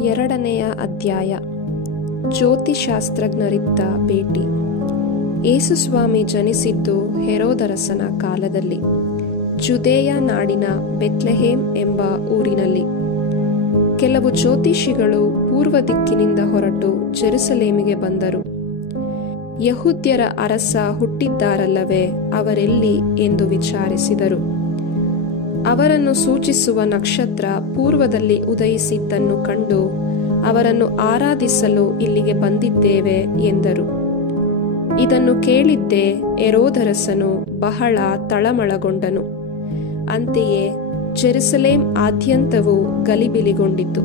2ನೆಯ ಅಧ್ಯಾಯ. ಜ್ಯೋತಿಶಾಸ್ತ್ರಜ್ಞರಿದ್ದ ಭೇಟಿ. ಯೇಸುಸ್ವಾಮಿ ಜನಿಸಿದ್ದು ಹೆರೋದರಸನ ಕಾಲದಲ್ಲಿ, ಜುದೇಯ ನಾಡಿನ ಬೆತ್ಲೆಹೇಮ್ ಎಂಬ ಊರಿನಲ್ಲಿ. ಕೆಲವು ಜ್ಯೋತಿಷಿಗಳು ಪೂರ್ವ ದಿಕ್ಕಿನಿಂದ ಹೊರಟು ಜೆರುಸಲೇಮಿಗೆ ಬಂದರು. ಯಹೂದ್ಯರ ಅರಸ ಹುಟ್ಟಿದ್ದಾರಲ್ಲವೇ, ಅವರೆಲ್ಲಿ ಎಂದು ವಿಚಾರಿಸಿದರು. ಅವರನ್ನು ಸೂಚಿಸುವ ನಕ್ಷತ್ರ ಪೂರ್ವದಲ್ಲಿ ಉದಯಿಸಿದ್ದನ್ನು ಕಂಡು ಅವರನ್ನು ಆರಾಧಿಸಲು ಇಲ್ಲಿಗೆ ಬಂದಿದ್ದೇವೆ ಎಂದರು. ಇದನ್ನು ಕೇಳಿದ್ದೇ ಹೆರೋದರಸನು ಬಹಳ ತಳಮಳಗೊಂಡನು. ಅಂತೆಯೇ ಜೆರುಸಲೇಮ್ ಆದ್ಯಂತವೂ ಗಲಿಬಿಲಿಗೊಂಡಿತು.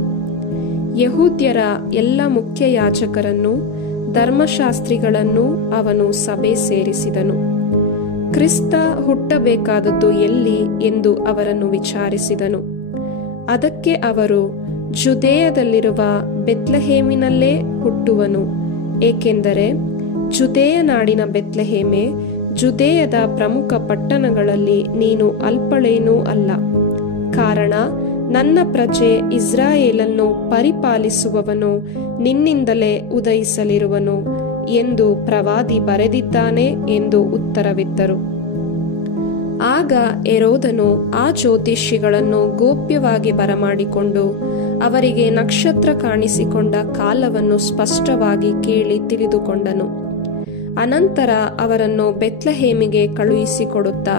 ಯಹೂದ್ಯರ ಎಲ್ಲ ಮುಖ್ಯ ಯಾಜಕರನ್ನೂ ಧರ್ಮಶಾಸ್ತ್ರಿಗಳನ್ನೂ ಅವನು ಸಭೆ ಸೇರಿಸಿದನು. ಕ್ರಿಸ್ತ ಹುಟ್ಟಬೇಕಾದದ್ದು ಎಲ್ಲಿ ಎಂದು ಅವರನ್ನು ವಿಚಾರಿಸಿದನು. ಅದಕ್ಕೆ ಅವರು, ಜುದೇಯದಲ್ಲಿರುವ ಬೆತ್ಲೆಹೇಮಿನಲ್ಲೇ ಹುಟ್ಟುವನು, ಏಕೆಂದರೆ ಜುದೇಯ ನಾಡಿನ ಬೆತ್ಲೆಹೇಮೆ, ಜುದೇಯದ ಪ್ರಮುಖ ಪಟ್ಟಣಗಳಲ್ಲಿ ನೀನು ಅಲ್ಪಳೇನೂ ಅಲ್ಲ. ಕಾರಣ ನನ್ನ ಪ್ರಜೆ ಇಸ್ರಾಯೇಲನ್ನು ಪರಿಪಾಲಿಸುವವನು ನಿನ್ನಿಂದಲೇ ಉದಯಿಸಲಿರುವನು ಎಂದು ಪ್ರವಾದಿ ಬರೆದಿದ್ದಾನೆ ಎಂದು ಉತ್ತರವಿತ್ತರು. ಆಗ ಹೆರೋದನು ಆ ಜ್ಯೋತಿಷಿಗಳನ್ನು ಗೋಪ್ಯವಾಗಿ ಬರಮಾಡಿಕೊಂಡು ಅವರಿಗೆ ನಕ್ಷತ್ರ ಕಾಣಿಸಿಕೊಂಡ ಕಾಲವನ್ನು ಸ್ಪಷ್ಟವಾಗಿ ಕೇಳಿ ತಿಳಿದುಕೊಂಡನು. ಅನಂತರ ಅವರನ್ನು ಬೆತ್ಲೆಹೇಮಿಗೆ ಕಳುಹಿಸಿಕೊಡುತ್ತಾ,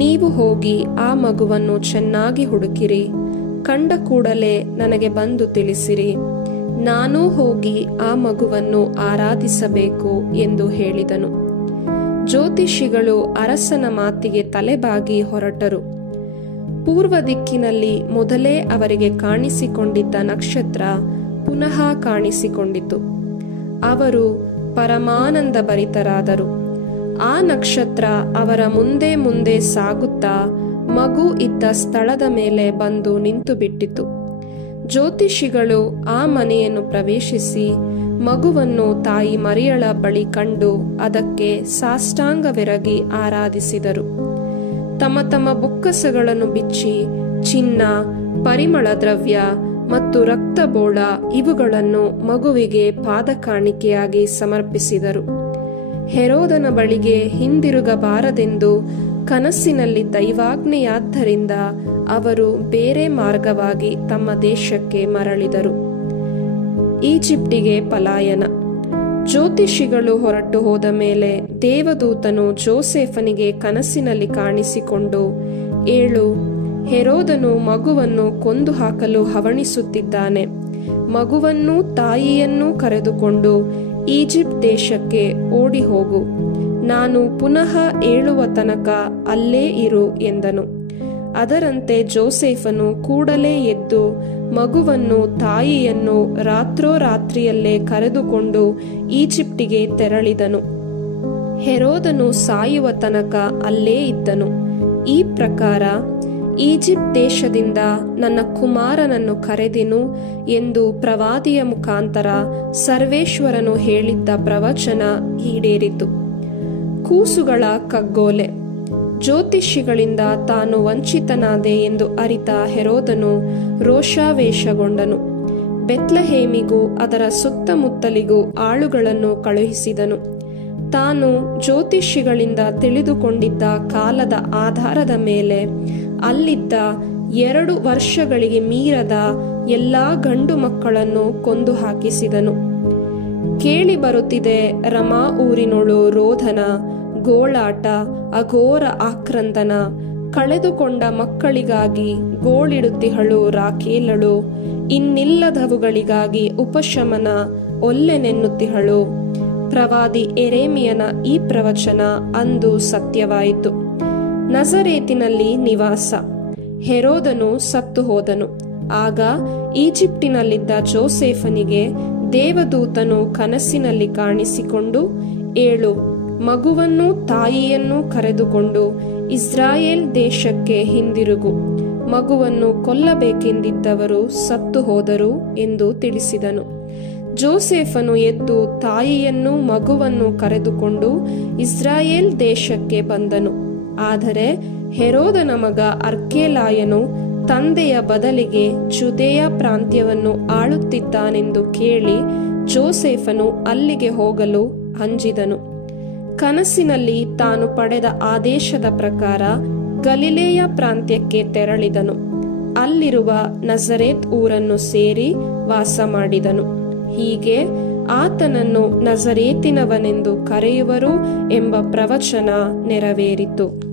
ನೀವು ಹೋಗಿ ಆ ಮಗುವನ್ನು ಚೆನ್ನಾಗಿ ಹುಡುಕಿರಿ, ಕಂಡ ಕೂಡಲೇ ನನಗೆ ಬಂದು ತಿಳಿಸಿರಿ, ನಾನೂ ಹೋಗಿ ಆ ಮಗುವನ್ನು ಆರಾಧಿಸಬೇಕು ಎಂದು ಹೇಳಿದನು. ಜ್ಯೋತಿಷಿಗಳು ಅರಸನ ಮಾತಿಗೆ ತಲೆಬಾಗಿ ಹೊರಟರು. ಪೂರ್ವ ದಿಕ್ಕಿನಲ್ಲಿ ಮೊದಲೇ ಅವರಿಗೆ ಕಾಣಿಸಿಕೊಂಡಿದ್ದ ನಕ್ಷತ್ರ ಪುನಃ ಕಾಣಿಸಿಕೊಂಡಿತು. ಅವರು ಪರಮಾನಂದ ಭರಿತರಾದರು. ಆ ನಕ್ಷತ್ರ ಅವರ ಮುಂದೆ ಮುಂದೆ ಸಾಗುತ್ತಾ ಮಗು ಇದ್ದ ಸ್ಥಳದ ಮೇಲೆ ಬಂದು ನಿಂತು ಬಿಟ್ಟಿತು. ಜ್ಯೋತಿಷಿಗಳು ಆ ಮನೆಯನ್ನು ಪ್ರವೇಶಿಸಿ ಮಗುವನ್ನು ತಾಯಿ ಮರಿಯಳ ಬಳಿ ಕಂಡು ಅದಕ್ಕೆ ಸಾಷ್ಟಾಂಗವೆರಗಿ ಆರಾಧಿಸಿದರು. ತಮ್ಮ ತಮ್ಮ ಬೊಕ್ಕಸಗಳನ್ನು ಬಿಚ್ಚಿ ಚಿನ್ನ, ಪರಿಮಳ ದ್ರವ್ಯ ಮತ್ತು ರಕ್ತಬೋಳ ಇವುಗಳನ್ನು ಮಗುವಿಗೆ ಪಾದ ಕಾಣಿಕೆಯಾಗಿ ಸಮರ್ಪಿಸಿದರು. ಹೆರೋದನ ಬಳಿಗೆ ಹಿಂದಿರುಗಬಾರದೆಂದು ಕನಸಿನಲ್ಲಿ ದೈವಾಜ್ಞೆಯಾದ್ದರಿಂದ ಅವರು ಬೇರೆ ಮಾರ್ಗವಾಗಿ ತಮ್ಮ ದೇಶಕ್ಕೆ ಮರಳಿದರು. ಈಜಿಪ್ಟಿಗೆ ಪಲಾಯನ. ಜ್ಯೋತಿಷಿಗಳು ಹೊರಟು ಹೋದ ಮೇಲೆ ದೇವದೂತನು ಜೋಸೆಫನಿಗೆ ಕನಸಿನಲ್ಲಿ ಕಾಣಿಸಿಕೊಂಡು, ಏಳು, ಹೆರೋದನು ಮಗುವನ್ನು ಕೊಂದು ಹಾಕಲು ಹವಣಿಸುತ್ತಿದ್ದಾನೆ. ಮಗುವನ್ನೂ ತಾಯಿಯನ್ನೂ ಕರೆದುಕೊಂಡು ಈಜಿಪ್ಟ್ ದೇಶಕ್ಕೆ ಓಡಿ ಹೋಗು. ನಾನು ಪುನಃ ಏಳುವ ತನಕ ಅಲ್ಲೇ ಇರು ಎಂದನು. ಅದರಂತೆ ಜೋಸೆಫನು ಕೂಡಲೇ ಎದ್ದು ಮಗುವನ್ನು ತಾಯಿಯನ್ನು ರಾತ್ರೋರಾತ್ರಿಯಲ್ಲೇ ಕರೆದುಕೊಂಡು ಈಜಿಪ್ಟಿಗೆ ತೆರಳಿದನು. ಹೆರೋದನು ಸಾಯುವ ತನಕ ಅಲ್ಲೇ ಇದ್ದನು. ಈ ಪ್ರಕಾರ ಈಜಿಪ್ಟ್ ದೇಶದಿಂದ ನನ್ನ ಕುಮಾರನನ್ನು ಕರೆದೆನು ಎಂದು ಪ್ರವಾದಿಯ ಮುಖಾಂತರ ಸರ್ವೇಶ್ವರನು ಹೇಳಿದ್ದ ಪ್ರವಚನ ಈಡೇರಿತು. ಕೂಸುಗಳ ಕಗ್ಗೋಲೆ. ಜ್ಯೋತಿಷಿಗಳಿಂದ ತಾನು ವಂಚಿತನಾದೆ ಎಂದು ಅರಿತ ಹೆರೋದನು ರೋಷಾವೇಶಗೊಂಡನು. ಬೆತ್ಲೆಹೇಮಿಗೂ ಅದರ ಸುತ್ತಮುತ್ತಲಿಗೂ ಆಳುಗಳನ್ನು ಕಳುಹಿಸಿದನು. ತಾನು ಜ್ಯೋತಿಷಿಗಳಿಂದ ತಿಳಿದುಕೊಂಡಿದ್ದ ಕಾಲದ ಆಧಾರದ ಮೇಲೆ ಅಲ್ಲಿದ್ದ 2 ವರ್ಷಗಳಿಗೆ ಮೀರದ ಎಲ್ಲಾ ಗಂಡು ಮಕ್ಕಳನ್ನು ಕೊಂದು ಹಾಕಿಸಿದನು. ಕೇಳಿ ಬರುತ್ತಿದೆ ರಮಾ ಊರಿನೊಳು ರೋಧನ, ಗೋಳಾಟ, ಅಘೋರ ಆಕ್ರಂದನ. ಕಳೆದುಕೊಂಡ ಮಕ್ಕಳಿಗಾಗಿ ಗೋಳಿಡುತ್ತಿಹಳು ರಾಕೇಲಳು. ಇನ್ನಿಲ್ಲದವುಗಳಿಗಾಗಿ ಉಪಶಮನ ಒಲ್ಲೆನೆನ್ನುತ್ತಿಹಳು. ಪ್ರವಾದಿ ಯೆರೆಮೀಯನ ಈ ಪ್ರವಚನ ಅಂದು ಸತ್ಯವಾಯಿತು. ನಜರೇತಿನಲ್ಲಿ ನಿವಾಸ. ಹೆರೋದನು ಸತ್ತು ಹೋದನು. ಆಗ ಈಜಿಪ್ಟಿನಲ್ಲಿದ್ದ ಜೋಸೆಫನಿಗೆ ದೇವದೂತನು ಕನಸಿನಲ್ಲಿ ಕಾಣಿಸಿಕೊಂಡು, ಏಳು, ಮಗುವನ್ನೂ ತಾಯಿಯನ್ನೂ ಕರೆದುಕೊಂಡು ಇಸ್ರಾಯೇಲ್ ದೇಶಕ್ಕೆ ಹಿಂದಿರುಗು. ಮಗುವನ್ನು ಕೊಲ್ಲಬೇಕೆಂದಿದ್ದವರು ಸತ್ತು ಹೋದರು ಎಂದು ತಿಳಿಸಿದನು. ಜೋಸೆಫನು ಎದ್ದು ತಾಯಿಯನ್ನೂ ಮಗುವನ್ನು ಕರೆದುಕೊಂಡು ಇಸ್ರಾಯೇಲ್ ದೇಶಕ್ಕೆ ಬಂದನು. ಆದರೆ ಹೆರೋದನ ಮಗ ಅರ್ಕೆಲಾಯನು ತಂದೆಯ ಬದಲಿಗೆ ಜುದೇಯ ಪ್ರಾಂತ್ಯವನ್ನು ಆಳುತ್ತಿದ್ದಾನೆಂದು ಕೇಳಿ ಜೋಸೆಫನು ಅಲ್ಲಿಗೆ ಹೋಗಲು ಅಂಜಿದನು. ಕನಸಿನಲ್ಲಿ ತಾನು ಪಡೆದ ಆದೇಶದ ಪ್ರಕಾರ ಗಲಿಲೇಯ ಪ್ರಾಂತ್ಯಕ್ಕೆ ತೆರಳಿದನು. ಅಲ್ಲಿರುವ ನಜರೇತ್ ಊರನ್ನು ಸೇರಿ ವಾಸ ಮಾಡಿದನು. ಹೀಗೆ ಆತನನ್ನು ನಜರೇತಿನವನೆಂದು ಕರೆಯುವರು ಎಂಬ ಪ್ರವಚನ ನೆರವೇರಿತು.